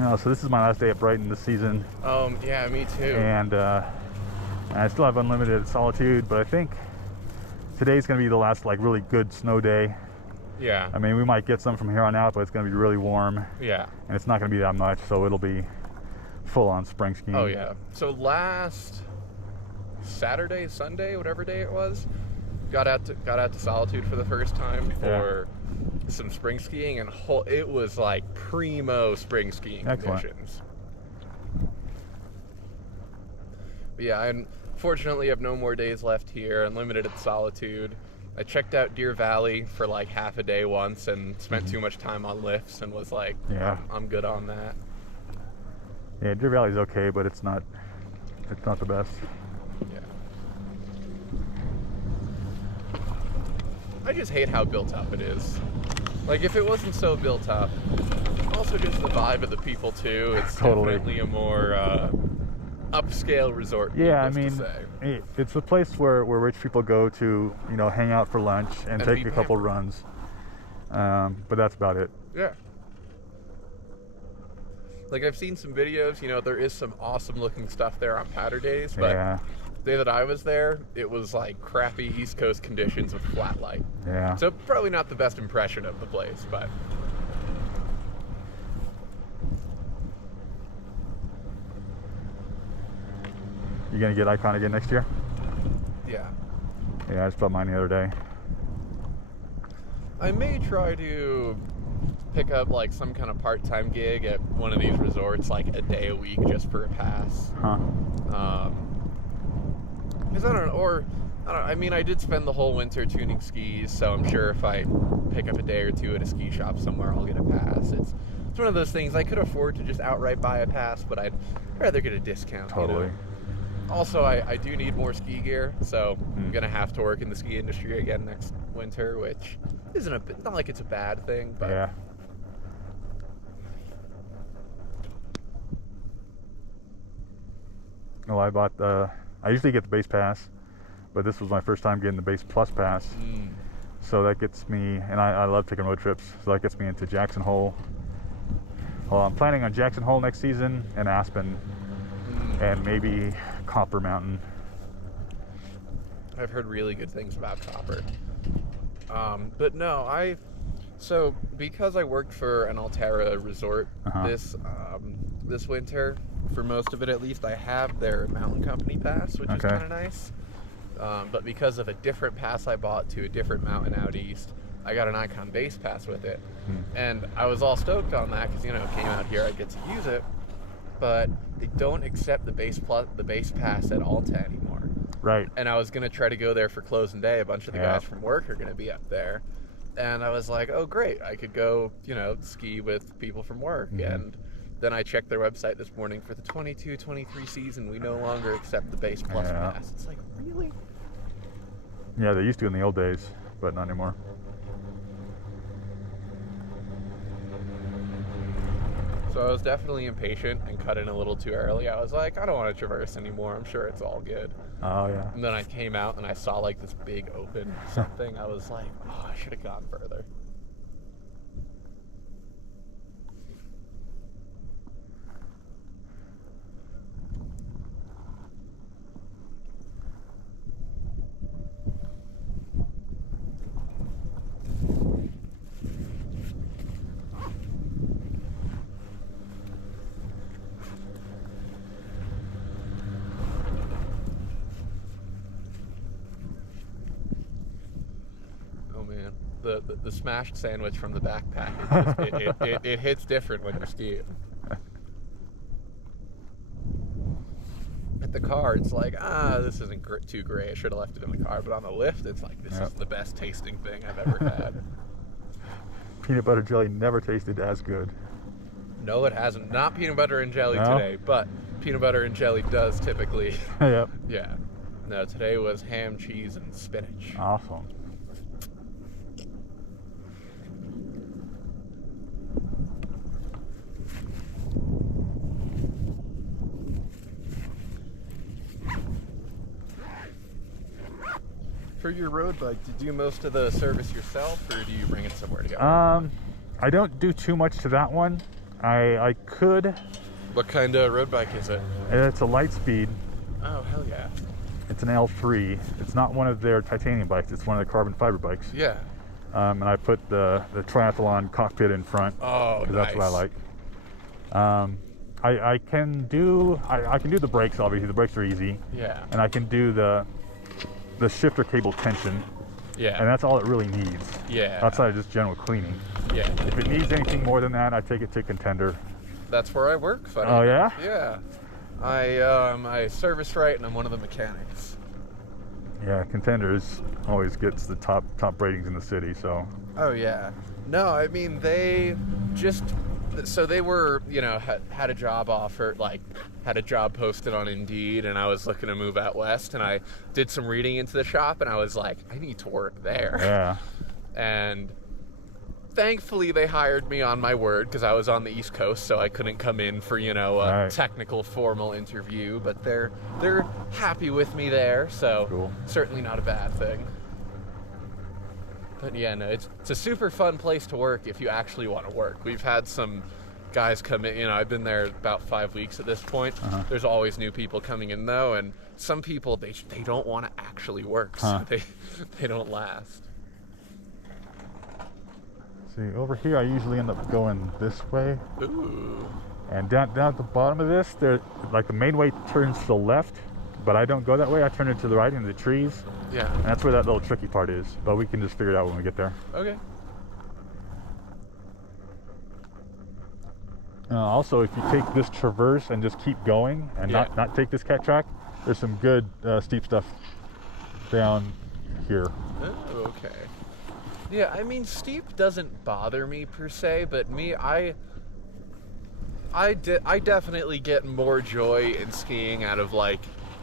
So this is my last day at Brighton this season. Yeah, me too. And I still have unlimited solitude, but I think today's gonna be the last like really good snow day. Yeah. I mean, we might get some from here on out, but it's gonna be really warm. Yeah. And it's not gonna be that much, so it'll be full on spring skiing. Oh yeah. So last Saturday, Sunday, whatever day it was, got out to Solitude for the first time for some spring skiing, and it was like primo spring skiing conditions. But yeah, I unfortunately have no more days left here. Unlimited at Solitude. I checked out Deer Valley for like half a day once and spent too much time on lifts and was like, I'm good on that. Yeah, Deer Valley's okay, but it's not the best. Yeah. I just hate how built up it is. Like, if it wasn't so built up, also just the vibe of the people too. It's definitely a more upscale resort. Yeah, I mean, it's a place where rich people go to, you know, hang out for lunch and take a couple runs. But that's about it. Yeah. Like, I've seen some videos, you know, there is some awesome looking stuff there on powder days, but the day that I was there, it was like crappy East Coast conditions with flat light. Yeah. So probably not the best impression of the place, but You gonna get Icon again next year? Yeah. Yeah, I just bought mine the other day. I may try to pick up like some kind of part-time gig at one of these resorts, like a day a week, just for a pass. Because I mean, I did spend the whole winter tuning skis, so I'm sure if I pick up a day or two at a ski shop somewhere, I'll get a pass. It's one of those things I could afford to just outright buy a pass, but I'd rather get a discount. Totally. You know? Also, I do need more ski gear, so I'm gonna have to work in the ski industry again next winter, which isn't not like it's a bad thing, but yeah. Well, I usually get the base pass, but this was my first time getting the base plus pass. So that gets me, and I love taking road trips, so that gets me into Jackson Hole. Well, I'm planning on Jackson Hole next season and Aspen and maybe Copper Mountain. I've heard really good things about Copper. But no, so because I worked for an Alterra resort this winter, for most of it at least, I have their mountain company pass, which is kind of nice. But because of a different pass I bought to a different mountain out east, I got an Icon base pass with it. And I was all stoked on that because, you know, it came out here, I get to use it. But they don't accept the base pass at Alta anymore. Right. And I was going to try to go there for closing day. A bunch of the guys from work are going to be up there. And I was like, oh, great. I could go, you know, ski with people from work. And then I checked their website this morning. For the 22-23 season, we no longer accept the base plus pass. It's like, really? Yeah, they used to in the old days, but not anymore. So I was definitely impatient and cut in a little too early. I was like, I don't want to traverse anymore. I'm sure it's all good. Oh, yeah. And then I came out and I saw like this big open something. I was like, oh, I should have gone further. The smashed sandwich from the backpack, it hits different when you ski it. At the car, it's like, this isn't too great. I should have left it in the car. But on the lift, it's like, this is the best tasting thing I've ever had. Peanut butter jelly never tasted as good. No, it hasn't. Not peanut butter and jelly today, but peanut butter and jelly does typically. Yep. Yeah. No, today was ham, cheese, and spinach. Awesome. For your road bike, do you do most of the service yourself, or do you bring it somewhere to go? I don't do too much to that one. I could. What kind of road bike is it? It's a light speed. Oh, hell yeah. It's an L3. It's not one of their titanium bikes. It's one of the carbon fiber bikes. Yeah. And I put the triathlon cockpit in front. Oh, nice. That's what I like. I can do the brakes. Obviously, the brakes are easy. Yeah. And I can do the shifter cable tension. Yeah. And that's all it really needs. Yeah. Outside of just general cleaning. Yeah. If it needs anything more than that, I take it to Contender. That's where I work. Funny. Oh yeah. Yeah. I service right, and I'm one of the mechanics. Yeah, Contenders always gets the top ratings in the city. So. Oh yeah. No, I mean they just. So they were, had a job offer, had a job posted on Indeed, and I was looking to move out west, and I did some reading into the shop, and I was like, I need to work there. Yeah. And thankfully they hired me on my word, because I was on the East Coast, so I couldn't come in for, a technical formal interview, but they're happy with me there, so cool. Certainly not a bad thing. But yeah, no, it's a super fun place to work if you actually want to work. We've had some guys come in, I've been there about 5 weeks at this point. Uh-huh. There's always new people coming in though, and some people, they don't want to actually work, so they don't last. See, over here I usually end up going this way. Ooh. And down at the bottom of this, the main way turns to the left, but I don't go that way. I turn it to the right into the trees. Yeah. And that's where that little tricky part is, but we can just figure it out when we get there. Okay. Also, if you take this traverse and just keep going and not take this cat track, there's some good steep stuff down here. Oh, okay. Yeah, I mean, steep doesn't bother me per se, but I definitely get more joy in skiing out of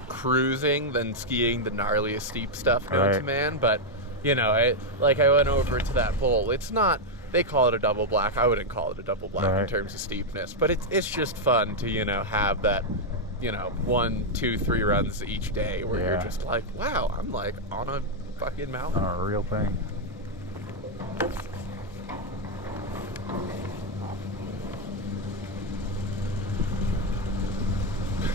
cruising than skiing the gnarliest steep stuff known to man. But I went over to that bowl. It's not, they call it a double black. I wouldn't call it a double black in terms of steepness, but it's just fun to have that 1, 2, 3 runs each day where you're just like, wow, I'm on a fucking mountain. On a real thing.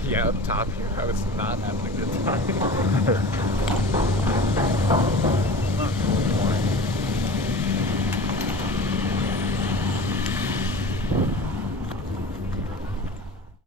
Yeah, up top here, I was not having a good time.